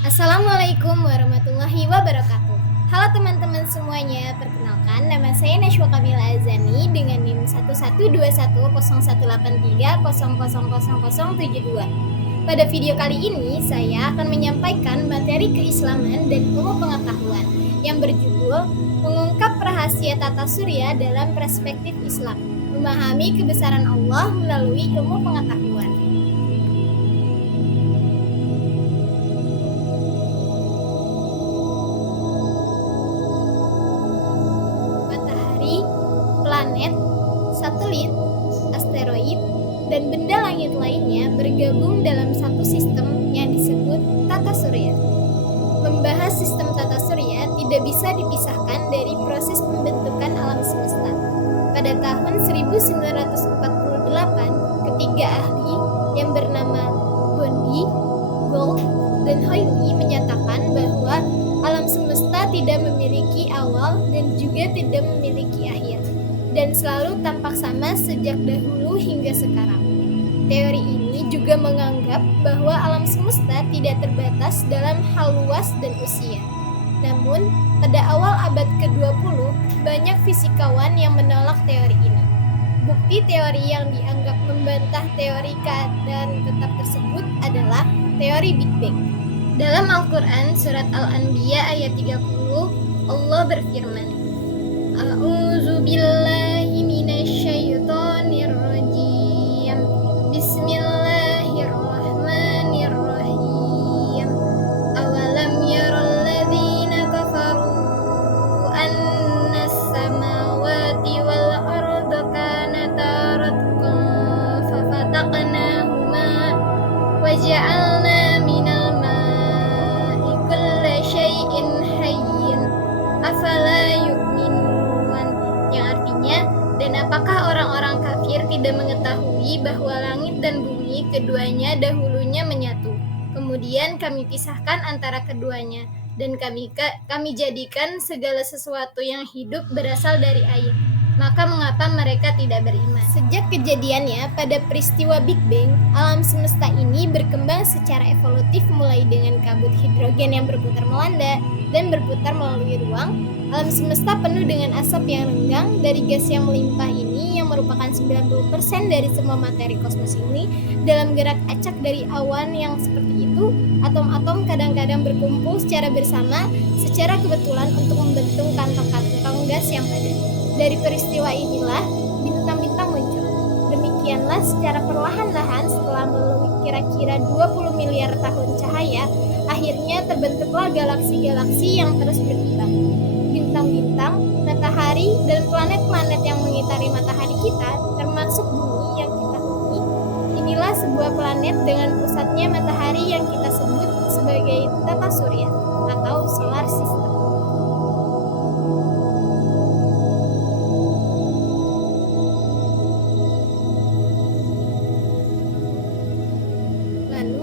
Assalamualaikum warahmatullahi wabarakatuh. Halo teman-teman semuanya, perkenalkan nama saya Nashwa Kamila Azani dengan NIM 112101830000072. Pada video kali ini saya akan menyampaikan materi keislaman dan ilmu pengetahuan yang berjudul Mengungkap Rahasia Tata Surya dalam Perspektif Islam, Memahami Kebesaran Allah melalui Ilmu Pengetahuan. Planet, satelit, asteroid, dan benda langit lainnya bergabung dalam satu sistem yang disebut tata surya. Membahas sistem tata surya tidak bisa dipisahkan dari proses pembentukan alam semesta. Pada tahun 1948, ketiga ahli yang bernama Bondi, Gould, dan Hoyle menyatakan bahwa alam semesta tidak memiliki awal dan juga tidak memiliki akhir, dan selalu tampak sama sejak dahulu hingga sekarang. Teori ini juga menganggap bahwa alam semesta tidak terbatas dalam hal luas dan usia. Namun, pada awal abad ke-20, banyak fisikawan yang menolak teori ini. Bukti teori yang dianggap membantah teori keadaan tetap tersebut adalah teori Big Bang. Dalam Al-Quran, surat Al-Anbiya ayat 30, Allah berfirman, A'udzu billahi minasyaitonir rajim. Bismillahirrahmanirrahim. Awalam yaral ladzina kafaru annas samawati wal arda kanata ratqan fafataqnahuma waja'alna minal ma'i kulla syai'in hayyin afala yu'minun. Yang artinya, dan apakah orang-orang kafir tidak mengetahui bahwa langit dan bumi keduanya dahulunya menyatu, kemudian kami pisahkan antara keduanya, dan kami jadikan segala sesuatu yang hidup berasal dari air. Maka mengapa mereka tidak beriman? Sejak kejadiannya pada peristiwa Big Bang, alam semesta ini berkembang secara evolutif mulai dengan kabut hidrogen yang berputar melanda dan berputar melalui ruang. Alam semesta penuh dengan asap yang renggang dari gas yang melimpah ini yang merupakan 90% dari semua materi kosmos ini. Dalam gerak acak dari awan yang seperti itu, atom-atom kadang-kadang berkumpul secara bersama secara kebetulan untuk membentuk kantong-kantong gas yang padat. Dari peristiwa inilah bintang-bintang muncul. Demikianlah secara perlahan-lahan setelah melalui kira-kira 20 miliar tahun cahaya, akhirnya terbentuklah galaksi-galaksi yang terus berkembang. Bintang-bintang, matahari, dan planet-planet yang mengitari matahari kita, termasuk bumi yang kita huni. Inilah sebuah planet dengan pusatnya matahari yang kita sebut sebagai tata surya atau solar system. Lalu,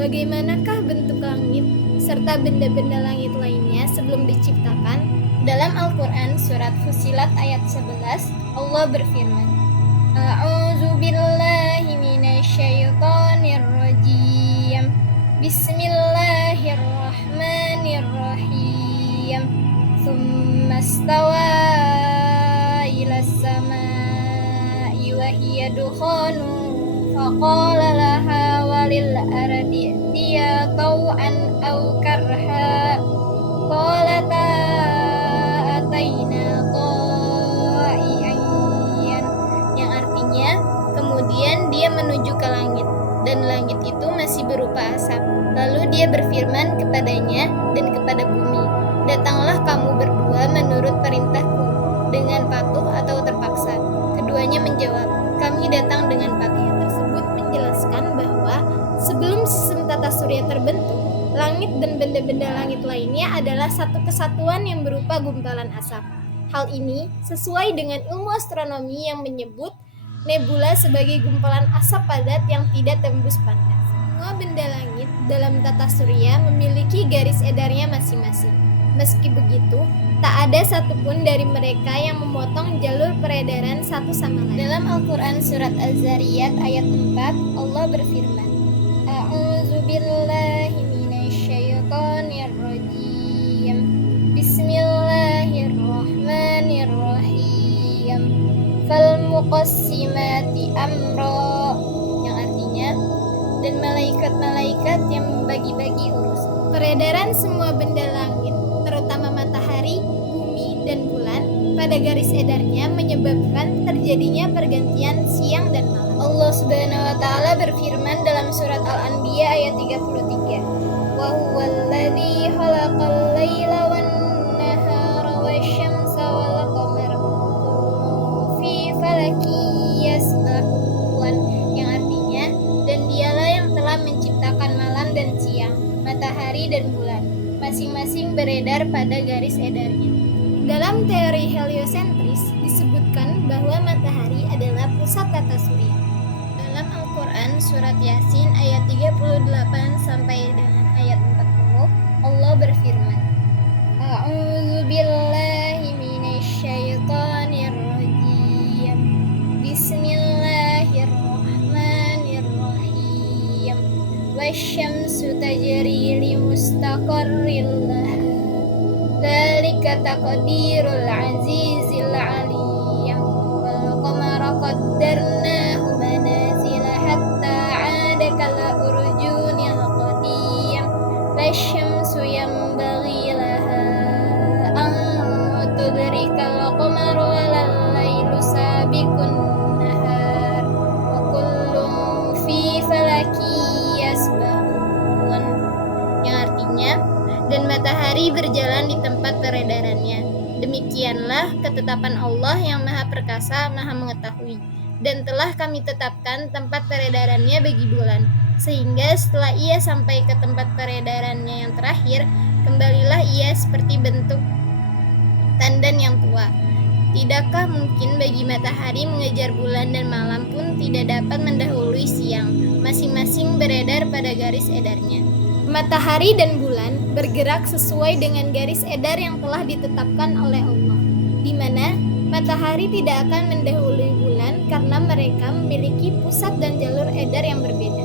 bagaimanakah bentuk langit serta benda-benda langit lainnya sebelum diciptakan? Dalam Al-Quran surat Fussilat ayat 11, Allah berfirman, A'udzu billahi minasyaitonir rajim. Bismillahirrahmanirrahim. Tsumma stawa ilas samaa'i wa hiya dukhanun faqala laha walil ardi itiya taw'an aw karha qalata ataina ta'iyan. Yang artinya, kemudian dia menuju ke langit, dan langit itu masih berupa asap. Lalu dia berfirman kepadanya dan kepada bumi, datanglah kamu berdua menurut perintahku, dengan patuh atau terpaksa. Keduanya menjawab, kami datang dengan patuh. Tersebut menjelaskan bahwa sebelum sistem tata surya terbentuk, langit dan benda-benda langit lainnya adalah satu kesatuan yang berupa gumpalan asap. Hal ini sesuai dengan ilmu astronomi yang menyebut nebula sebagai gumpalan asap padat yang tidak tembus pandang. Semua benda langit dalam tata surya memiliki garis edarnya masing-masing. Meski begitu, tak ada satupun dari mereka yang memotong jalur peredaran satu sama lain. Dalam Al-Quran surat Az-Zariyat ayat 4, Allah berfirman, A'udzu billahi minasyaitonir menempatkan semua benda langit, terutama matahari, bumi, dan bulan, pada garis edarnya menyebabkan terjadinya pergantian siang dan malam. Allah Subhanahu wa taala berfirman dalam surat Al-Anbiya ayat 33. Wa huwallazi khalaqal laila wan nahara wasyamsa wal qamara fi falaki yasbahun, yang artinya, dan dialah yang telah menciptakan malam dan siang, matahari dan bulan, masing-masing beredar pada garis edarnya. Dalam teori heliosentris disebutkan bahwa matahari adalah pusat tata surya. Dalam Al-Quran surat Yasin ayat 38 sampai dengan ayat 40, Allah berfirman, A'udzu billahi minasyaitonir rajim. Bismillahirrahmanirrahim. Wasyamsu tajri li mustaqarrin laha. Dzalika taqdirul azizil alim. Wal qamara qaddarnahu manazila hatta 'ada kal urjunil qadim. Wasyamsu yanbaghi laha an tudrikal qamara walal lailu sabiqun nahar wa kullun fi falaki yasbahun, yang artinya, dan matahari berjalan di tempat peredarannya. Demikianlah ketetapan Allah yang Maha Perkasa, Maha Mengetahui. Dan telah kami tetapkan tempat peredarannya bagi bulan, sehingga setelah ia sampai ke tempat peredarannya yang terakhir, kembalilah ia seperti bentuk tandan yang tua. Tidakkah mungkin bagi matahari mengejar bulan, dan malam pun tidak dapat mendahului siang, masing-masing beredar pada garis edarnya. Matahari dan bulan bergerak sesuai dengan garis edar yang telah ditetapkan oleh Allah, di mana matahari tidak akan mendahului bulan karena mereka memiliki pusat dan jalur edar yang berbeda.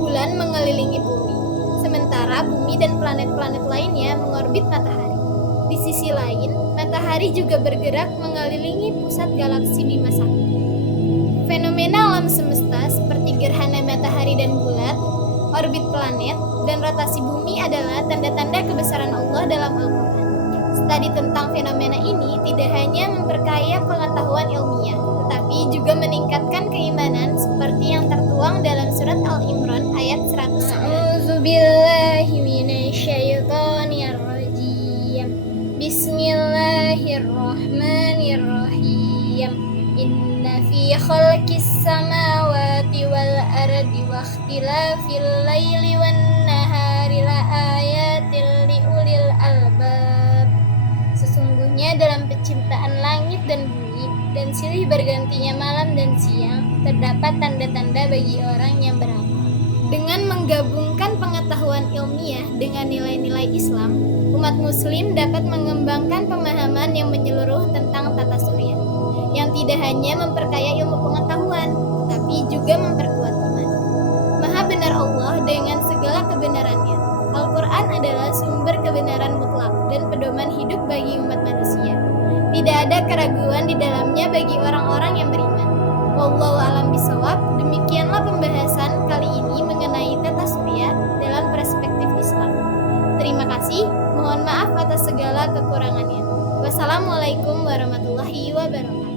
Bulan mengelilingi bumi, sementara bumi dan planet-planet lainnya mengorbit matahari. Di sisi lain, matahari juga bergerak mengelilingi pusat galaksi Bima Sakti. Fenomena alam semesta seperti gerhana matahari dan bulan, orbit planet, dan rotasi bumi adalah tanda-tanda kebesaran Allah dalam Al-Quran. Studi tentang fenomena ini tidak hanya memperkaya pengetahuan ilmiah, tetapi juga meningkatkan keimanan seperti yang tertuang dalam surat Al-Imran ayat 100. A'udzu billahi minasyaitonir rajim. Bismillahirrahmanirrahim. Inna fi khalqis samawati wal ardi wa ikhtilafil laili wan nahari la ayatil liulil albab. Sesungguhnya dalam penciptaan langit dan bumi dan silih bergantinya malam dan siang terdapat tanda-tanda bagi orang yang berakal. Dengan menggabungkan pengetahuan ilmiah dengan nilai-nilai Islam, umat muslim dapat mengembangkan pemahaman yang menyeluruh tentang tata surya, yang tidak hanya memperkaya ilmu pengetahuan, tetapi juga memperkuat iman. Maha benar Allah dengan segala kebenarannya. Al-Quran adalah sumber kebenaran mutlak dan pedoman hidup bagi umat manusia. Tidak ada keraguan di dalamnya bagi orang-orang yang beriman. Wallahu a'lam bishawab. Demikianlah pembahasan kali ini mengenai tata surya dalam perspektif Islam. Terima kasih. Mohon maaf atas segala kekurangannya. Wassalamualaikum warahmatullahi wabarakatuh.